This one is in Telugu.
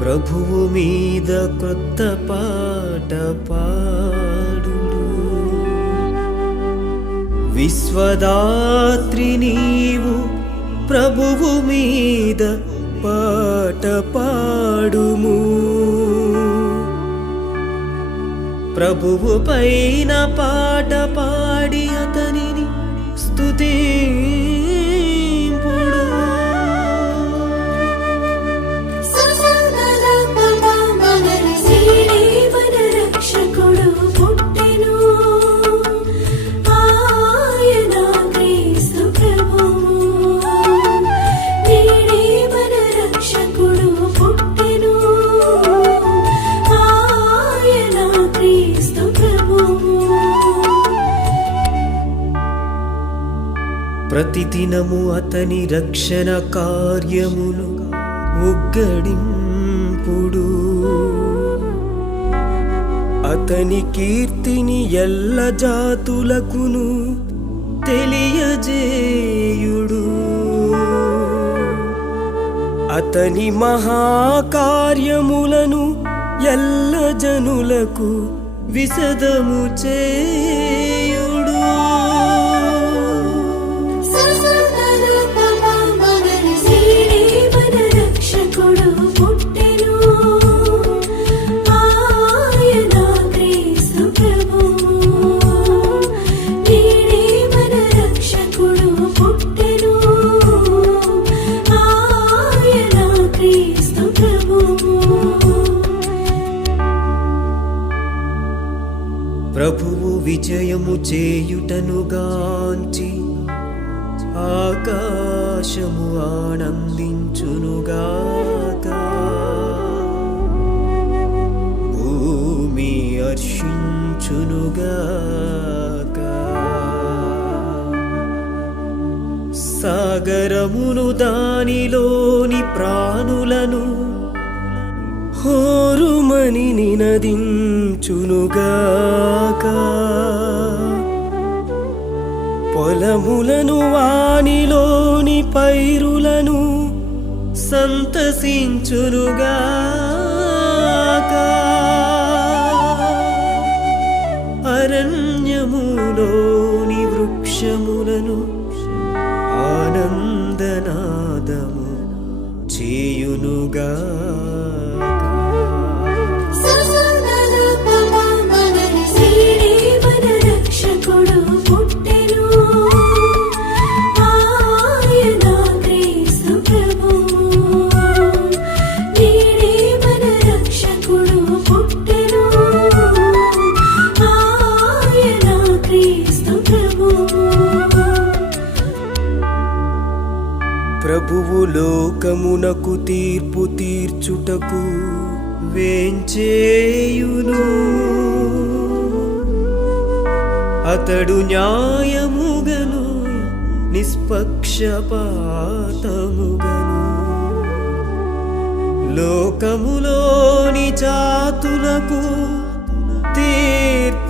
ప్రభువు మీద క్రొత్త పాట పాడు విశ్వదాత్రి నీవు ప్రభువు మీద పాట పాడుము. ప్రభువు పైన పాట పాడి అతనిని స్తుతింపుడు ప్రతిదినము అతని రక్షణ కార్యములు ఉగ్గడింపుడు అతని కీర్తిని ఎల్ల జాతులకును తెలియజేయుడు. అతని మహాకార్యములను ఎల్ల జనులకు విశదము చేయుడు. ప్రభువు విజయము చేయుటను గాంచి ఆకాశము ఆనందించునుగాక భూమి హర్షించునుగాక సాగరమును దానిలోని ప్రాణులను హోరుమని నినదించునుగాక. పొలములను వాణిలోని పైరులను సంతసించునుగాక. అరణ్యములోని వృక్షములను ఆనందనాదము చేయునుగా ప్రభువు లోకమునకు తీర్పు తీర్చుటకు వేంచేయును. అతడు న్యాయముగను నిష్పక్షపాతముగను. లోకములోని జాతులకు తీర్పు